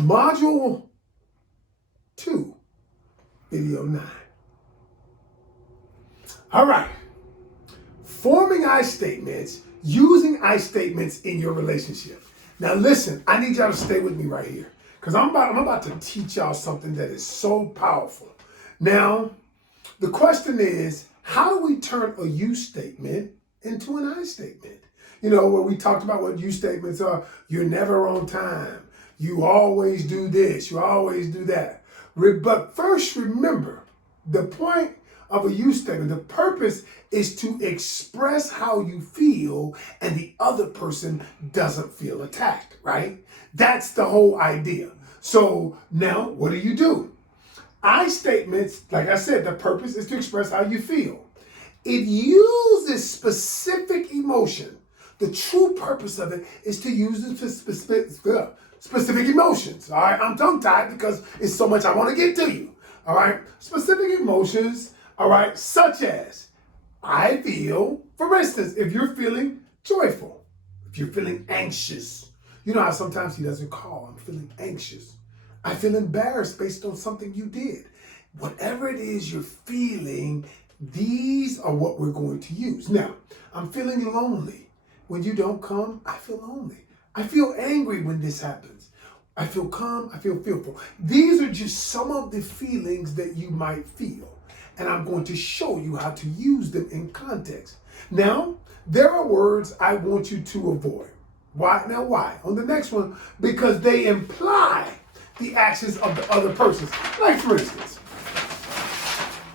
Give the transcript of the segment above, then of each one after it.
Module 2, video 9. All right. Forming I statements, using I statements in your relationship. Now listen, I need y'all to stay with me right here because I'm about to teach y'all something that is so powerful. Now, the question is, how do we turn a you statement into an I statement? You know, where we talked about what you statements are. You're never on time. You always do this. You always do that. But first, remember, the point of a you statement, the purpose is to express how you feel and the other person doesn't feel attacked, right? That's the whole idea. So now what do? I statements, like I said, the purpose is to express how you feel. It uses specific emotion. The true purpose of it is to use specific emotions. All right, I'm tongue-tied because it's so much I want to get to you. All right, specific emotions. All right, such as I feel, for instance, if you're feeling joyful, if you're feeling anxious, you know how sometimes he doesn't call, I'm feeling anxious. I feel embarrassed based on something you did. Whatever it is you're feeling, these are what we're going to use. Now, I'm feeling lonely. When you don't come, I feel lonely. I feel angry when this happens. I feel calm, I feel fearful. These are just some of the feelings that you might feel. And I'm going to show you how to use them in context. Now, there are words I want you to avoid. Why? Now, why? On the next one, because they imply the actions of the other person. Like, for instance,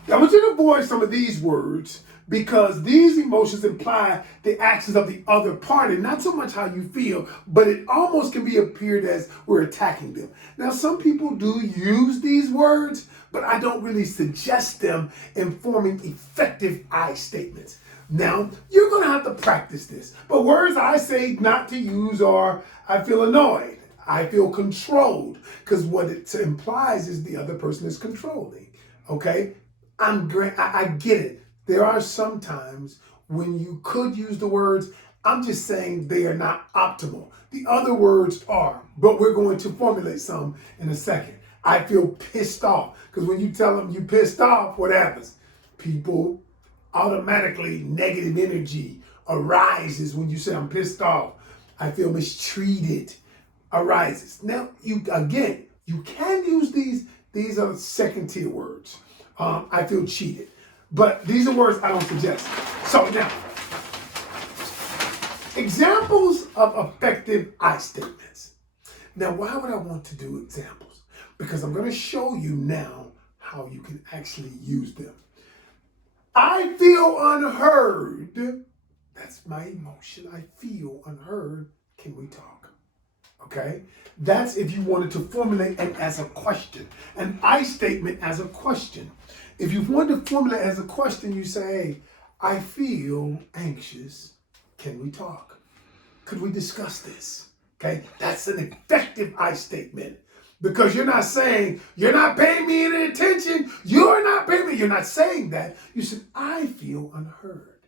I want you to avoid some of these words because these emotions imply the actions of the other party, not so much how you feel, but it almost can be appeared as we're attacking them. Now, some people do use these words, but I don't really suggest them in forming effective I statements. Now, you're going to have to practice this, but words I say not to use are, I feel annoyed, I feel controlled, because what it implies is the other person is controlling, okay? I get it. There are some times when you could use the words, I'm just saying they are not optimal. The other words are, but we're going to formulate some in a second. I feel pissed off, because when you tell them you pissed off, what happens? People automatically, negative energy arises when you say I'm pissed off. I feel mistreated arises. Now, you can use these. These are second tier words. I feel cheated. But these are words I don't suggest. So now, examples of effective I statements. Now, why would I want to do examples? Because I'm going to show you now how you can actually use them. I feel unheard. That's my emotion. I feel unheard. Can we talk? Okay? That's if you wanted to formulate it as a question. An I statement as a question. If you wanted to formulate as a question, you say, hey, I feel anxious. Can we talk? Could we discuss this? Okay? That's an effective I statement. Because you're not saying, you're not paying me any attention. You're not paying me. You're not saying that. You said, I feel unheard.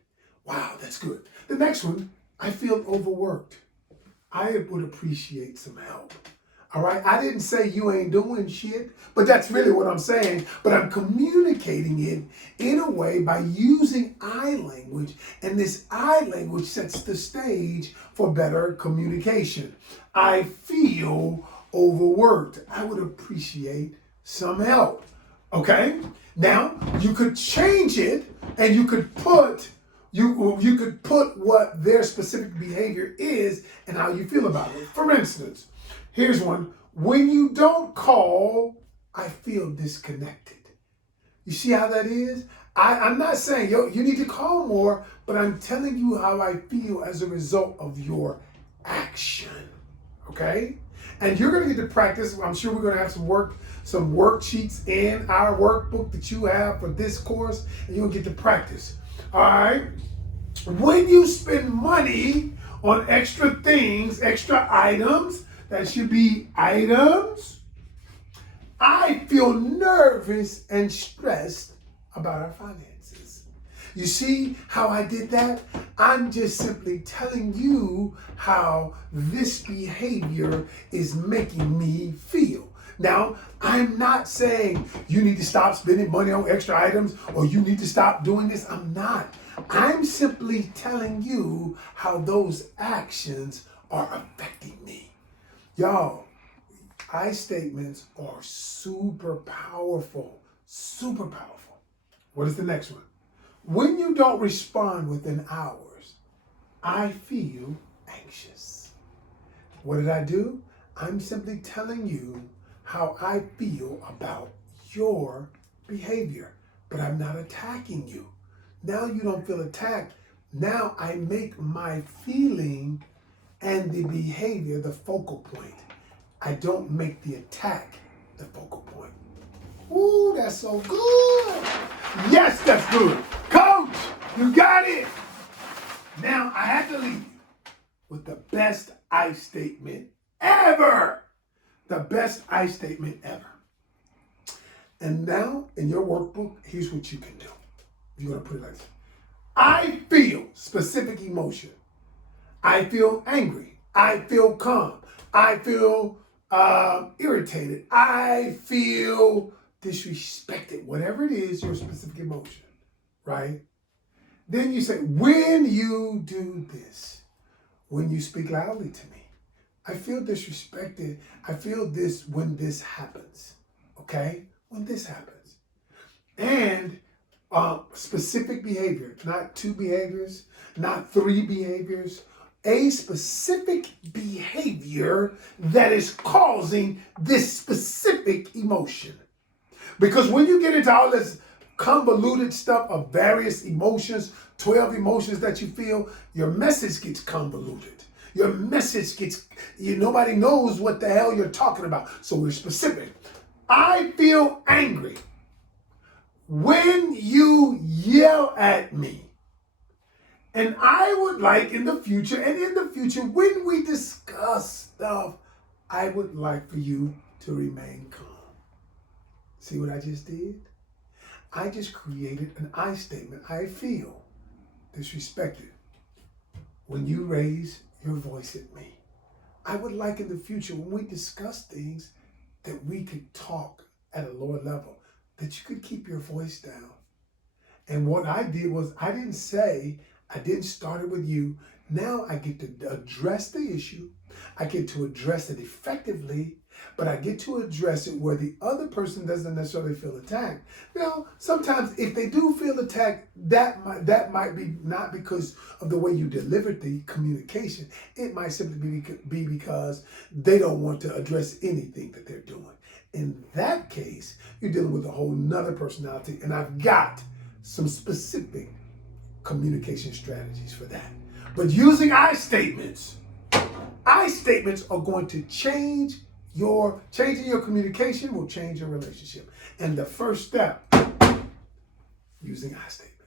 Wow, that's good. The next one, I feel overworked. I would appreciate some help. All right? I didn't say you ain't doing shit, but that's really what I'm saying. But I'm communicating it in a way by using I language, and this I language sets the stage for better communication. I feel overworked. I would appreciate some help. Okay? Now, you could change it and you could put what their specific behavior is and how you feel about it. For instance, here's one. When you don't call, I feel disconnected. You see how that is? I'm not saying, you need to call more, but I'm telling you how I feel as a result of your action. Okay? And you're going to get to practice. I'm sure we're going to have some worksheets in our workbook that you have for this course, and you'll get to practice. All right? When you spend money on extra things, extra items, that should be items, I feel nervous and stressed about our finances. You see how I did that? I'm just simply telling you how this behavior is making me feel. Now, I'm not saying you need to stop spending money on extra items or you need to stop doing this. I'm not. I'm simply telling you how those actions are affecting me. Y'all, I statements are super powerful. Super powerful. What is the next one? When you don't respond within hours, I feel anxious. What did I do? I'm simply telling you how I feel about your behavior, but I'm not attacking you. Now you don't feel attacked. Now I make my feeling and the behavior the focal point. I don't make the attack the focal point. Ooh, that's so good. Yes, that's good. Coach, you got it. Now I have to leave you with the best I statement ever. The best I statement ever. And now in your workbook, here's what you can do. You're going to put it like this. I feel specific emotion. I feel angry. I feel calm. I feel irritated. I feel disrespected. Whatever it is, your specific emotion, right? Then you say, when you do this, when you speak loudly to me, I feel disrespected. I feel this when this happens, okay? When this happens. And specific behavior, not 2 behaviors, not 3 behaviors, a specific behavior that is causing this specific emotion. Because when you get into all this convoluted stuff of various emotions, 12 emotions that you feel, your message gets convoluted. Your message gets, nobody knows what the hell you're talking about. So we're specific. I feel angry when you yell at me. And I would like in the future, when we discuss stuff, I would like for you to remain calm. See what I just did? I just created an I statement. I feel disrespected when you raise your voice at me. I would like in the future, when we discuss things, that we could talk at a lower level, that you could keep your voice down. And what I did was, I didn't start it with you. Now I get to address the issue. I get to address it effectively, but I get to address it where the other person doesn't necessarily feel attacked. Now, sometimes if they do feel attacked, that might be not because of the way you delivered the communication. It might simply be because they don't want to address anything that they're doing. In that case, you're dealing with a whole nother personality, and I've got some specific communication strategies for that. But using I statements are going to changing your communication will change your relationship. And the first step, using I statements.